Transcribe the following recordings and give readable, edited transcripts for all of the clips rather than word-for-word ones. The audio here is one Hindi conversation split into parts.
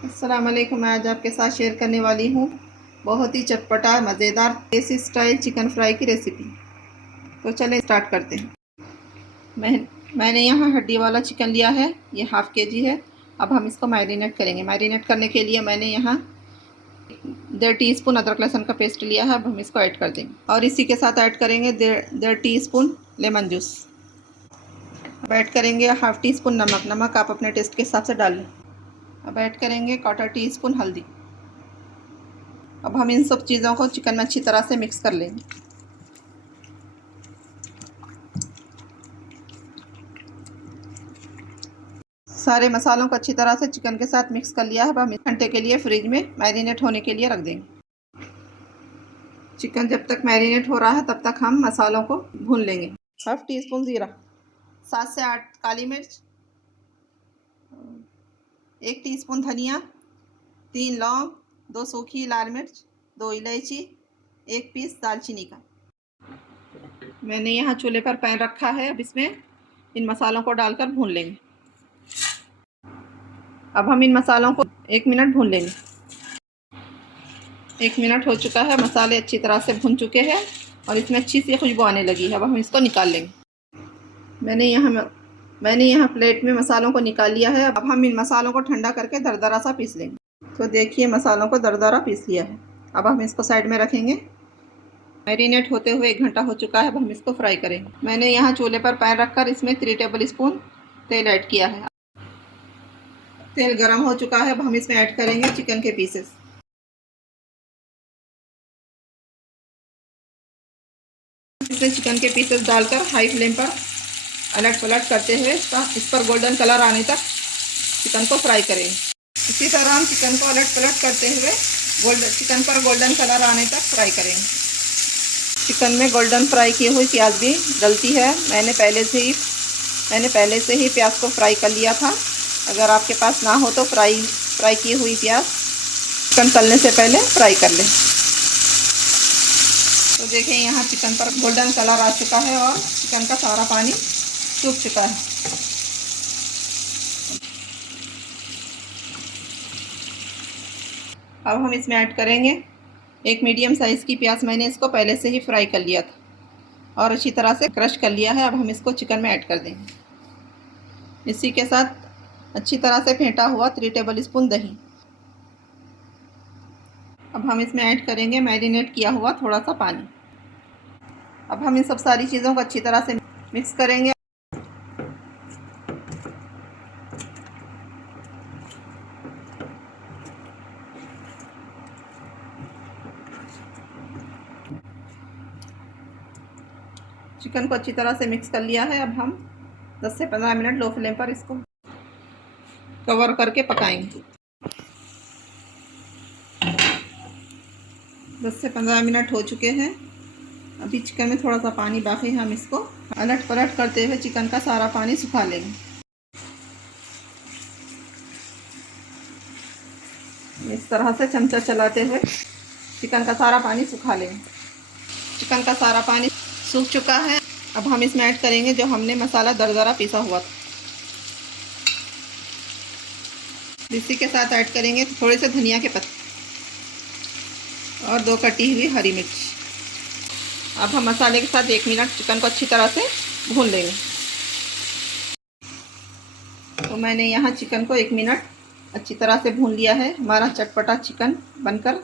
अस्सलाम वालेकुम। मैं आज आपके साथ शेयर करने वाली हूँ बहुत ही चटपटा मज़ेदार देसी स्टाइल चिकन फ्राई की रेसिपी। तो चलें स्टार्ट करते हैं। मैंने यहाँ हड्डी वाला चिकन लिया है, ये हाफ़ केजी है। अब हम इसको मैरिनेट करेंगे। मैरिनेट करने के लिए मैंने यहाँ 1.5 टीस्पून अदरक लहसुन का पेस्ट लिया है। अब हम इसको ऐड कर देंगे और इसी के साथ ऐड करेंगे 1.5 टीस्पून लेमन जूस। अब ऐड करेंगे 1/2 टीस्पून नमक। नमक आप अपने टेस्ट के हिसाब से डाल लें। अब ऐड करेंगे 1/4 टीस्पून हल्दी। अब हम इन सब चीज़ों को चिकन में अच्छी तरह से मिक्स कर लेंगे। सारे मसालों को अच्छी तरह से चिकन के साथ मिक्स कर लिया है। अब हम 1 घंटे के लिए फ्रिज में मैरिनेट होने के लिए रख देंगे। चिकन जब तक मैरिनेट हो रहा है तब तक हम मसालों को भून लेंगे। 1/2 टीस्पून ज़ीरा, 7 से 8 काली मिर्च, 1 टीस्पून धनिया, 3 लौंग, 2 सूखी लाल मिर्च, 2 इलायची, 1 पीस दालचीनी का। मैंने यहाँ चूल्हे पर पैन रखा है। अब इसमें इन मसालों को डालकर भून लेंगे। अब हम इन मसालों को 1 मिनट भून लेंगे। 1 मिनट हो चुका है। मसाले अच्छी तरह से भून चुके हैं और इसमें अच्छी सी खुशबू आने लगी है। अब हम इसको निकाल लेंगे। मैंने यहाँ प्लेट में मसालों को निकाल लिया है। अब हम इन मसालों को ठंडा करके दरदरा सा पीस लेंगे। तो देखिए मसालों को दरदरा पीस लिया है। अब हम इसको साइड में रखेंगे। मैरिनेट होते हुए 1 घंटा हो चुका है। अब हम इसको फ्राई करेंगे। मैंने यहाँ चूल्हे पर पैन रखकर इसमें 3 टेबल स्पून तेल ऐड किया है। तेल गर्म हो चुका है। अब हम इसमें ऐड करेंगे चिकन के पीसेस। इसमें चिकन के पीसेस डालकर हाई फ्लेम पर अलट पलट करते हुए इस पर गोल्डन कलर आने तक चिकन को फ्राई करेंगे। इसी तरह हम चिकन को अलट पलट करते हुए चिकन पर गोल्डन कलर आने तक फ्राई करेंगे। चिकन में गोल्डन फ्राई की हुई प्याज भी डलती है। मैंने पहले से ही प्याज को फ्राई कर लिया था। अगर आपके पास ना हो तो फ्राई की हुई प्याज चिकन तलने से पहले फ्राई कर लें। तो देखिए यहाँ चिकन पर गोल्डन कलर आ चुका है और चिकन का सारा पानी सूख चुका है। अब हम इसमें ऐड करेंगे 1 मीडियम साइज़ की प्याज। मैंने इसको पहले से ही फ्राई कर लिया था और अच्छी तरह से क्रश कर लिया है। अब हम इसको चिकन में ऐड कर देंगे। इसी के साथ अच्छी तरह से फेंटा हुआ 3 टेबल स्पून दही। अब हम इसमें ऐड करेंगे मैरिनेट किया हुआ थोड़ा सा पानी। अब हम इन सब सारी चीज़ों को अच्छी तरह से मिक्स करेंगे। चिकन को अच्छी तरह से मिक्स कर लिया है। अब हम 10 से 15 मिनट लो फ्लेम पर इसको कवर करके पकाएंगे। 10 से 15 मिनट हो चुके हैं। अभी चिकन में थोड़ा सा पानी बाकी है। हम इसको अलट पलट करते हुए चिकन का सारा पानी सुखा लेंगे। इस तरह से चमचा चलाते हुए चिकन का सारा पानी सुखा लेंगे। चिकन का सारा पानी सूख चुका है। अब हम इसमें ऐड करेंगे जो हमने मसाला दरदरा पीसा हुआ था। इसी के साथ ऐड करेंगे थोड़े से धनिया के पत्ते और 2 कटी हुई हरी मिर्च। अब हम मसाले के साथ 1 मिनट चिकन को अच्छी तरह से भून लेंगे। तो मैंने यहाँ चिकन को 1 मिनट अच्छी तरह से भून लिया है। हमारा चटपटा चिकन बनकर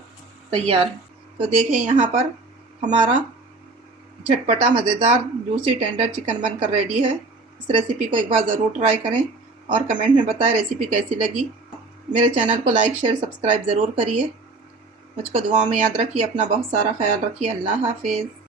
तैयार है। तो देखें यहाँ पर हमारा झटपटा मज़ेदार जूसी टेंडर चिकन बनकर रेडी है। इस रेसिपी को एक बार ज़रूर ट्राई करें और कमेंट में बताएं रेसिपी कैसी लगी। मेरे चैनल को लाइक शेयर सब्सक्राइब ज़रूर करिए। मुझको दुआओं में याद रखिए। अपना बहुत सारा ख्याल रखिए। अल्लाह हाफिज़।